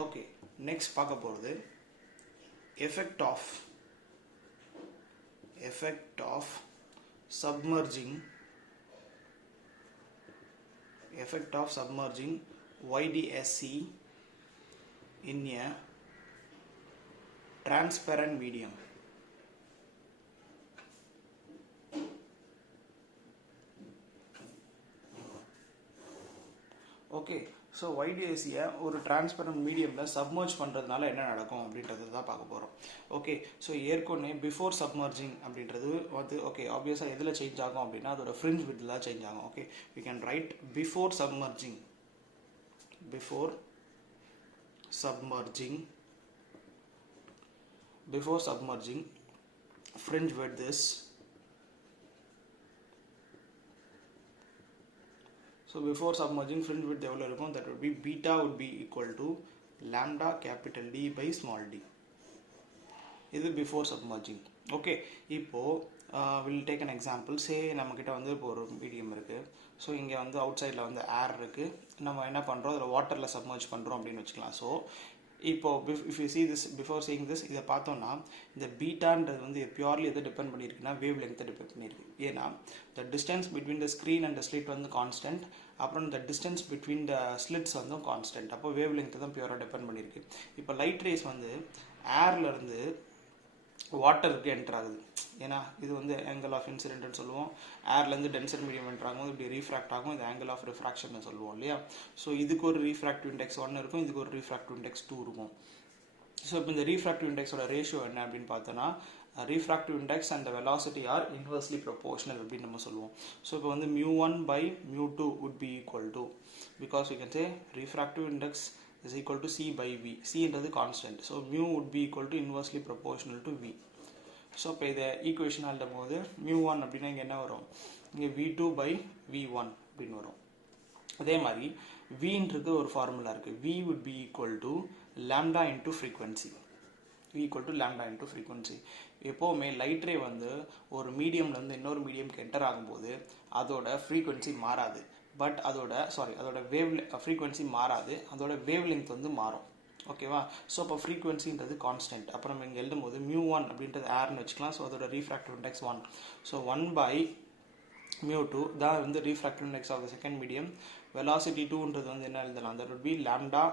Okay, next பார்க்க போறது effect of submerging Ydse in a transparent medium. Okay, so Ydse ஒரு transparent mediumல submerge பண்றதுனால என்ன நடக்கும் அப்படின்றது தான் பார்க்க போறோம். Okay, so ஏற்கனவே before submerging அப்படின்றது வந்து okay obviously எதுல சேஞ்ச் ஆகும் அப்படினா அதோட fringe widthல சேஞ்ச் ஆகும். Okay, we can write before submerging fringe width is so before submerging fringe width எவ்வளவு இருக்கும், that would be beta would be equal to lambda capital D by small d. இது before submerging. Okay, இப்போ we'll take an example. say நம்ம கிட்ட வந்து இப்போ ஒரு medium இருக்கு. ஸோ இங்கே வந்து அவுட் சைடில் வந்து ஏர் இருக்கு, நம்ம என்ன பண்ணுறோம் அதில் வாட்டரில் சப்மர்ஜ் பண்ணுறோம் அப்படின்னு வச்சுக்கலாம். ஸோ இப்போ if you see this, before seeing this, இதை பார்த்தோம்னா இந்த பீட்டான்றது வந்து பியூர்லி எதை டிபெண்ட் பண்ணியிருக்குன்னா வேவ் லென்த்தை டிபெண்ட் பண்ணியிருக்கு. ஏன்னா the distance between the screen and the slit வந்து கான்ஸ்டன்ட், அப்புறம் the distance between the slits வந்து கான்ஸ்டன்ட். அப்போ வேவ் லென்த்தை தான் பியூராக டிபெண்ட் பண்ணியிருக்கு. இப்போ லைட் ரேஸ் வந்து ஏர்லேருந்து வாட்டருக்கு என்டர் ஆகுது. ஏன்னா இது வந்து ஆங்கிள் ஆஃப் இன்சிடென்ட்னு சொல்லுவோம். ஏர்லேருந்து டென்சர் மீடியம் என்டர் ஆகும், இப்படி ரீஃப்ராக்ட் ஆகும், இது ஆங்கிள் ஆஃப் ரிஃப்ராக்ஷன் சொல்லுவோம் இல்லையா. ஸோ இதுக்கு ஒரு ரீஃப்ராக்டிவ் இண்டெக்ஸ் 1 இருக்கும், இதுக்கு ஒரு ரீஃப்ராக்டிவ் இண்டெக்ஸ் 2 இருக்கும். ஸோ இப்போ இந்த ரீஃப்ராக்டிவ் இண்டெக்ஸோட ரேஷியோ என்ன அப்படின்னு பார்த்தோன்னா refractive index and the velocity are inversely proportional அப்படின்னு நம்ம சொல்லுவோம். ஸோ இப்போ வந்து mu1 by mu2 would be equal to, because we can say refractive index is equal to c by v. c என்றது constant, so mu would be equal to inversely proportional to v. So இப்போ இதை equation எழுதும் போது mu1 அப்படின்னா இங்கே என்ன வரும், இங்கே v2 by v1 அப்படின்னு வரும். அதே மாதிரி vன்றது ஒரு ஃபார்முலா இருக்கு, v would be equal to lambda into frequency. v equal to lambda into frequency. எப்போவுமே லைட் ரே வந்து ஒரு மீடியம்லேருந்து இன்னொரு மீடியம்க்கு என்டர் ஆகும்போது அதோட ஃப்ரீக்வன்சி மாறாது, பட் அதோட ஃப்ரீக்வன்சி மாறாது, அதோட வேவ் லென்த் வந்து மாறும். ஓகேவா. ஸோ அப்போ ஃப்ரீக்வன்சின்றது கான்ஸ்டன்ட். அப்புறம் நம்ம இங்கே எழுதும் போது mu1 அப்படின்றது ஏர்னு வச்சுக்கலாம். ஸோ அதோட refractive index 1. So 1 by mu2 தான் வந்து refractive index of the second medium. Velocity 2ன்றது வந்து என்ன எழுதலாம், that would be lambda.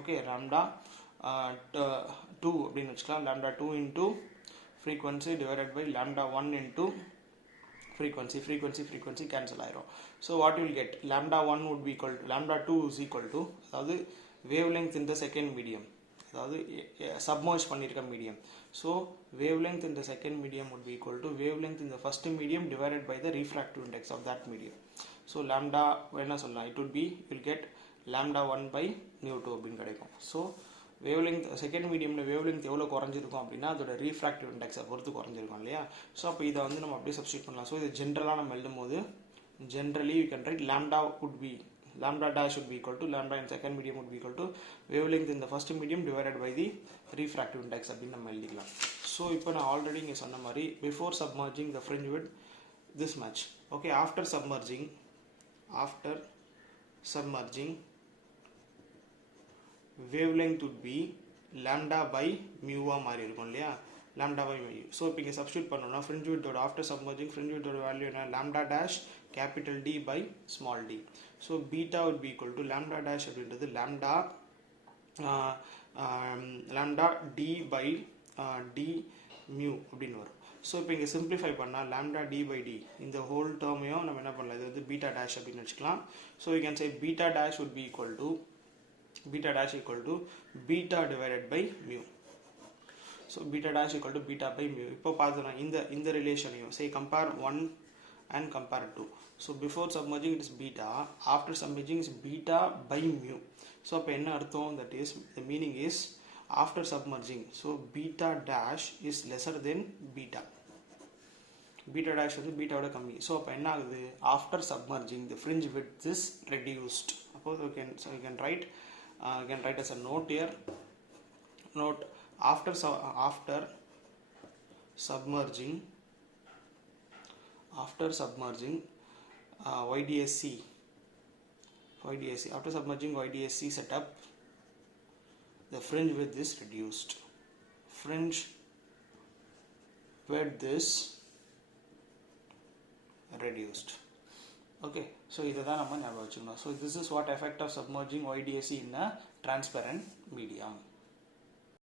Okay, lambda 2 அப்படின்னு வச்சுக்கலாம். lambda 2 into frequency divided by lambda 1 into frequency cancel ஆயிரும். So what you will get, lambda 1 would be equal to lambda 2 is equal to, அதாவது wavelength in the second medium, அதாவது submerge பண்ணிருக்க medium. So wavelength in the second medium would be equal to wavelength in the first medium divided by the refractive index of that medium. So lambda என்ன சொல்லலாம், it would be, you will get lambda 1 by mu2 அப்படின்னு கிடைக்கும். So wavelength second மீடியமில் wavelength எவ்வளோ குறைஞ்சிருக்கும் அப்படின்னா அதோட refractive இண்டெக்ஸை பொறுத்து குறைஞ்சிருக்கும் இல்லையா. ஸோ அப்போ இதை வந்து நம்ம அப்படியே சப்ஸ்டியூட் பண்ணலாம். ஸோ இது ஜென்ரலாக நம்ம எழுதும் போது generally you can write lambda dash would be equal to lambda in second medium would be equal to wavelength in the first medium divided by the refractive index அப்படின்னு நம்ம எழுதிக்கலாம். ஸோ இப்போ நான் ஆல்ரெடி இங்கே சொன்ன மாதிரி before submerging the fringe width this much. Okay, after submerging wavelength would be lambda by mu மாதிரி இருக்கும் இல்லையா, lambda by mu. ஸோ இப்போ இங்கே சப்ஸ்டியூட் பண்ணோம்னா fringe width ஓட after submerging fringe width ஓட வேல்யூ என்ன, lambda dash capital D by small d. So beta would be equal to lambda dash அப்படின்றது lambda d by d mu அப்படின்னு வரும். So இப்போ இங்கே சிம்பிளிஃபை பண்ணால் lambda d by d இந்த whole டேர்மையும் நம்ம என்ன பண்ணலாம், இது வந்து beta dash அப்படின்னு வச்சுக்கலாம். So you can say beta dash would be equal to beta divided by mu. So beta dash equal to beta by mu. இப்போ பார்த்தோம்னா இந்த ரிலேஷனையும் say compare 1 and compare 2. So before submerging it is beta, after submerging is beta by mu. So அப்போ என்ன அர்த்தம், that is the meaning is after submerging, so beta dash is lesser than beta வந்து beta ஓட கம்மி. So அப்போ என்ன ஆகுது, after submerging the fringe width is reduced. அப்போ you can write as a note here, after submerging Ydse, after submerging Ydse setup, the the fringe width is reduced. Fringe width is reduced. Okay, so this is what effect of submerging Ydse in a transparent medium.